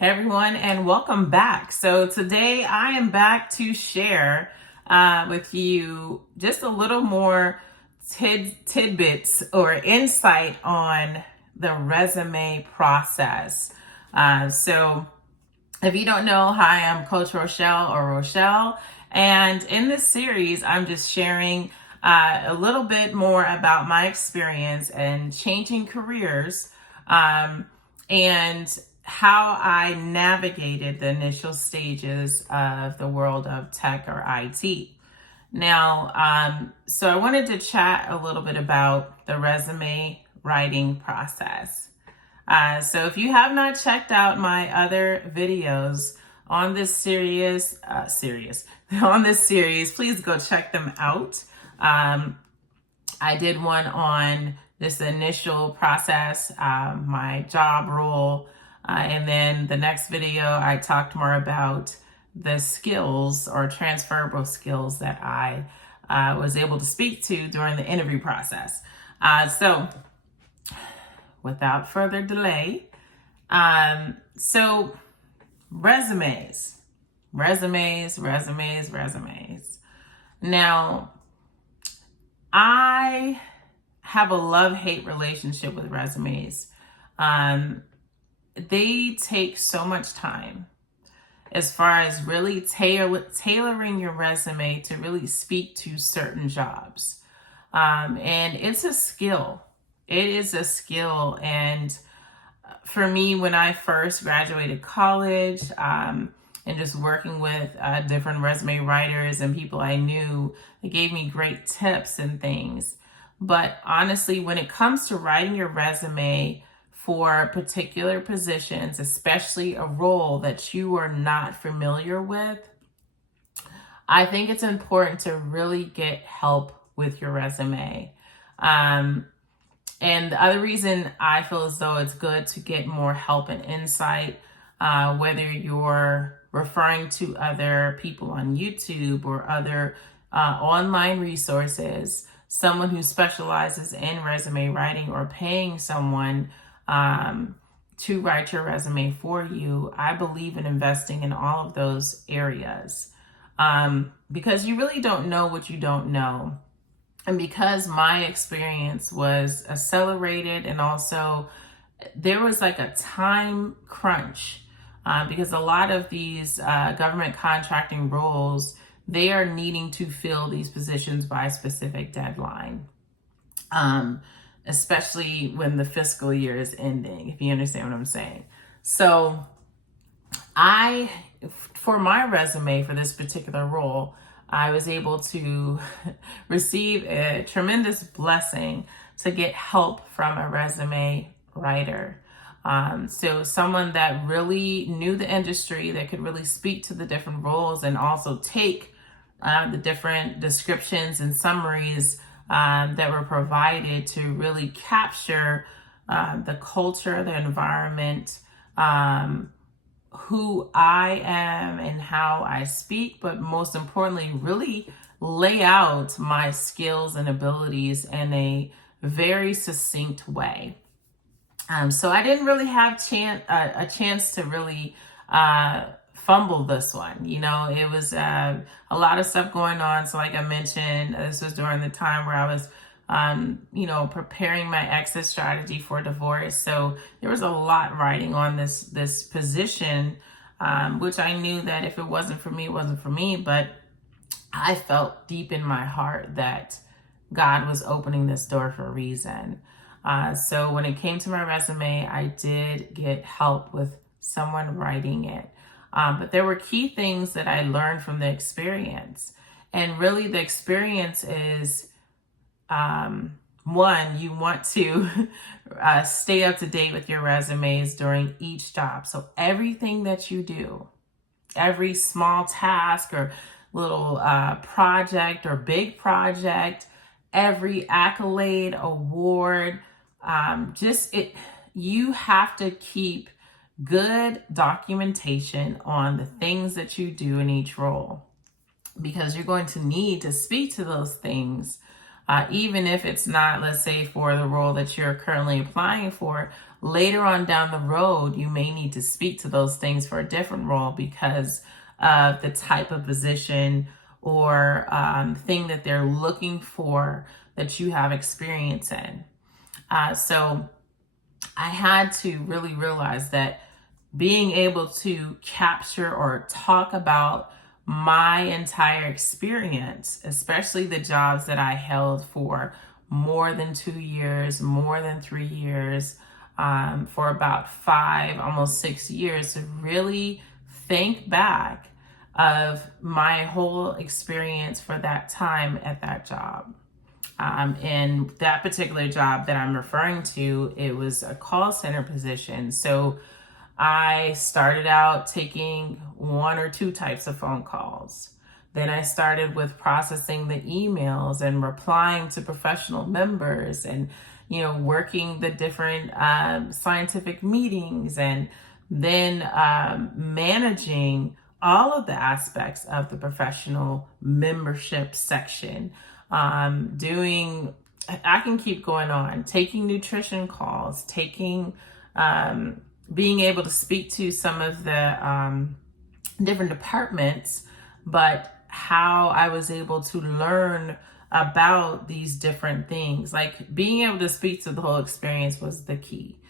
Hey everyone, and welcome back. So today I am back to share with you just a little more tidbits or insight on the resume process. So if you don't know, hi, I'm Coach Rochelle or Rochelle, and in this series I'm just sharing a little bit more about my experience and changing careers. And how I navigated the initial stages of the world of tech or IT. Now, so I wanted to chat a little bit about the resume writing process. So if you have not checked out my other videos on this on this series, please go check them out. I did one on this initial process, my job role, and then the next video I talked more about the skills or transferable skills that I was able to speak to during the interview process. So without further delay, so resumes. Now, I have a love-hate relationship with resumes. They take so much time as far as really tailoring your resume to really speak to certain jobs. And it's a skill. It is a skill. And for me, when I first graduated college, and just working with different resume writers and people I knew, they gave me great tips and things. But honestly, when it comes to writing your resume for particular positions, especially a role that you are not familiar with, I think it's important to really get help with your resume. And the other reason I feel as though it's good to get more help and insight, whether you're referring to other people on YouTube or other online resources, someone who specializes in resume writing, or paying someone to write your resume for you, I believe in investing in all of those areas because you really don't know what you don't know. And because my experience was accelerated, and also there was like a time crunch because a lot of these government contracting roles, they are needing to fill these positions by a specific deadline, especially when the fiscal year is ending, if you understand what I'm saying. So for my resume for this particular role, I was able to receive a tremendous blessing to get help from a resume writer. So someone that really knew the industry, that could really speak to the different roles and also take the different descriptions and summaries that were provided to really capture the culture, the environment, who I am and how I speak, but most importantly, really lay out my skills and abilities in a very succinct way. So I didn't really have a chance to really fumble this one. You know, it was a lot of stuff going on. So like I mentioned, this was during the time where I was preparing my exit strategy for divorce. So there was a lot riding on this position, which I knew that if it wasn't for me, it wasn't for me. But I felt deep in my heart that God was opening this door for a reason. So when it came to my resume, I did get help with someone writing it. But there were key things that I learned from the experience. And really the experience is, one, you want to stay up to date with your resumes during each job. So everything that you do, every small task or little project or big project, every accolade, award, you have to keep good documentation on the things that you do in each role, because you're going to need to speak to those things, even if it's not, let's say, for the role that you're currently applying for. later on down the road, you may need to speak to those things for a different role because of the type of position or thing that they're looking for that you have experience in. So I had to really realize that being able to capture or talk about my entire experience, especially the jobs that I held for more than 2 years, more than 3 years, for about 5, almost 6 years, to really think back of my whole experience for that time at that job. And that particular job that I'm referring to, it was a call center position. So I started out taking 1 or 2 types of phone calls. Then I started with processing the emails and replying to professional members and, working the different scientific meetings, and then managing all of the aspects of the professional membership section. I can keep going on, taking nutrition calls, being able to speak to some of the different departments, but how I was able to learn about these different things. Like, being able to speak to the whole experience was the key.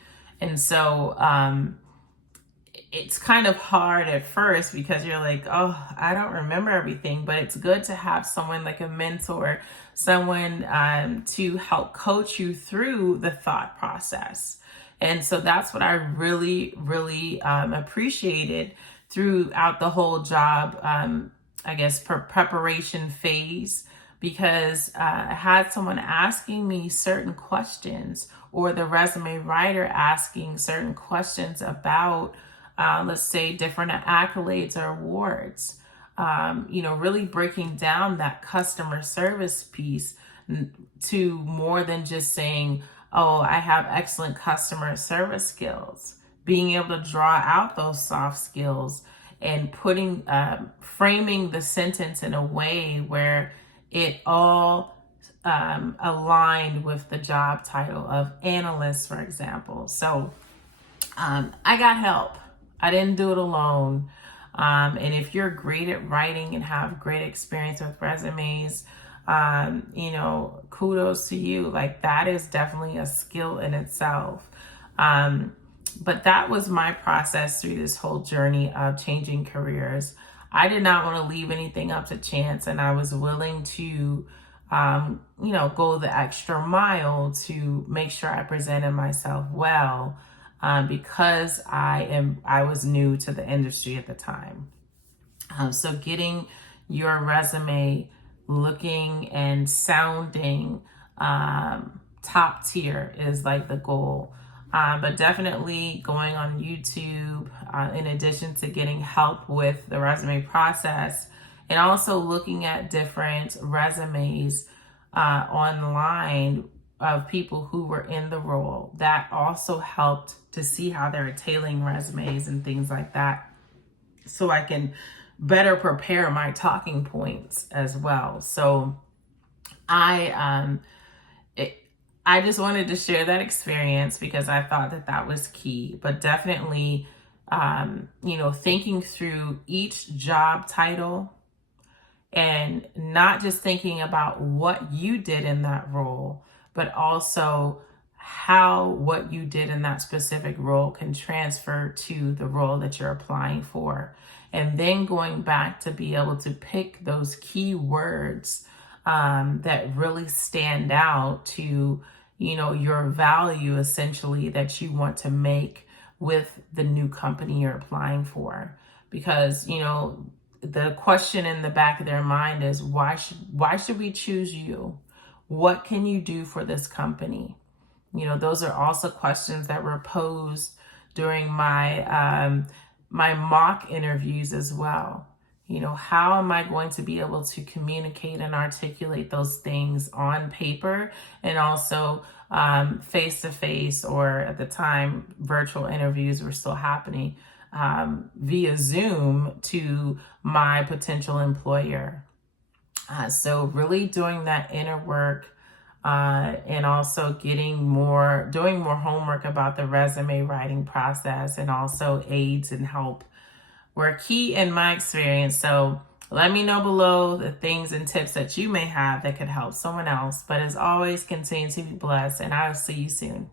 And so it's kind of hard at first because you're like, oh, I don't remember everything, but it's good to have someone like a mentor, someone to help coach you through the thought process. And so that's what I really, really appreciated throughout the whole job, preparation phase, because I had someone asking me certain questions, or the resume writer asking certain questions about, let's say, different accolades or awards. Really breaking down that customer service piece to more than just saying, oh, I have excellent customer service skills. Being able to draw out those soft skills and framing the sentence in a way where it all aligned with the job title of analyst, for example. So I got help. I didn't do it alone. And if you're great at writing and have great experience with resumes, kudos to you. Like, that is definitely a skill in itself. But that was my process through this whole journey of changing careers. I did not want to leave anything up to chance, and I was willing to, go the extra mile to make sure I presented myself well, because I was new to the industry at the time. So getting your resume looking and sounding top tier is like the goal. But definitely going on YouTube, in addition to getting help with the resume process, and also looking at different resumes online of people who were in the role. That also helped to see how they were tailoring resumes and things like that, so I can better prepare my talking points as well. So I just wanted to share that experience because I thought that was key. But definitely, thinking through each job title and not just thinking about what you did in that role, but also how what you did in that specific role can transfer to the role that you're applying for. And then going back to be able to pick those key words that really stand out to, your value, essentially, that you want to make with the new company you're applying for. Because, the question in the back of their mind is, why should we choose you? What can you do for this company? Those are also questions that were posed during my my mock interviews as well. How am I going to be able to communicate and articulate those things on paper, and also face-to-face, or at the time, virtual interviews were still happening, via Zoom, to my potential employer. So really doing that inner work and also doing more homework about the resume writing process, and also aids and help were key in my experience. So let me know below the things and tips that you may have that could help someone else. But as always, continue to be blessed, and I'll see you soon.